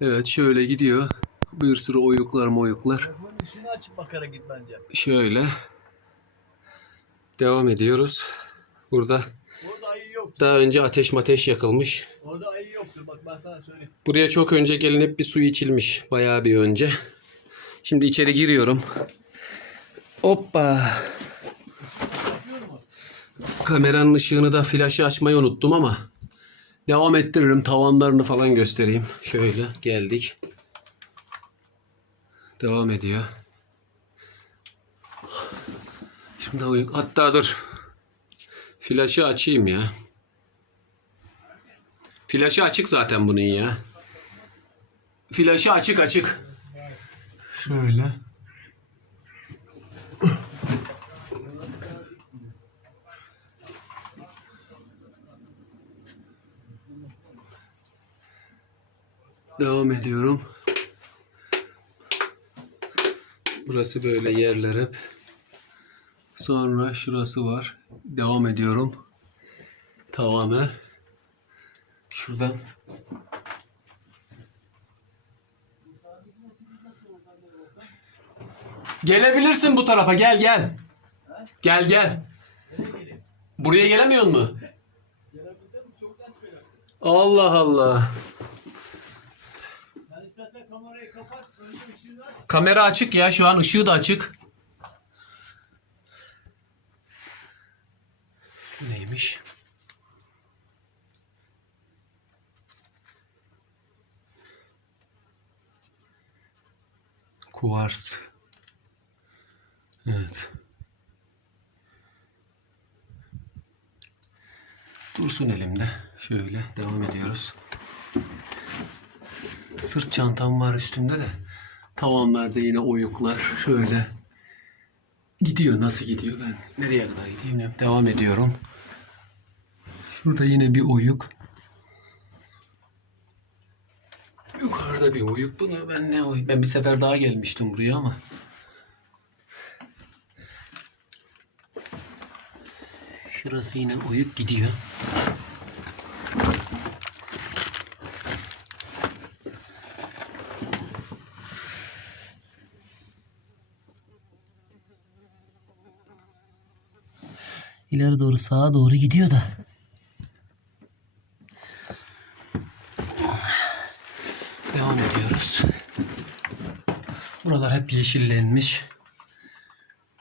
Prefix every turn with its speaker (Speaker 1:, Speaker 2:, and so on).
Speaker 1: Evet şöyle gidiyor. Bir sürü oyuklar moyuklar.
Speaker 2: Telefonun açıp bakarak git bence.
Speaker 1: Şöyle. Devam ediyoruz. Burada
Speaker 2: Orada ayı yoktur.
Speaker 1: daha önce ateş mateş yakılmış.
Speaker 2: Orada ayı yoktur. Bak ben sana söyleyeyim.
Speaker 1: Buraya çok önce gelinip bir su içilmiş. Bayağı bir önce. Şimdi içeri giriyorum. Hoppa. Kameranın ışığını da flaşı açmayı unuttum ama devam ettiririm. Tavanlarını falan göstereyim. Şöyle geldik. Devam ediyor. Şimdi uyum. Hatta dur. Flaşı açayım ya. Flaşı açık zaten bunun ya. Flaşı açık açık. Şöyle. Devam ediyorum. Burası böyle yerler hep. Sonra şurası var. Devam ediyorum. Tavanı. Şuradan Gelebilirsin bu tarafa gel gel. Gel gel. Buraya gelemiyor mu? Allah Allah. Kamera açık ya şu an ışığı da açık. Neymiş? Kuvars. Evet. Dursun elimde. Şöyle devam ediyoruz. Sırt çantam var üstümde de. Tavanlarda yine oyuklar. Şöyle. Gidiyor. Nasıl gidiyor ben? Nereye kadar gideyim? Devam ediyorum. Şurada yine bir oyuk. Yukarıda bir oyuk. Bunu ben ne oyuk? Ben bir sefer daha gelmiştim buraya ama. Şurası yine oyuk gidiyor. İleri doğru sağa doğru gidiyor da. Devam ediyoruz. Buralar hep yeşillenmiş.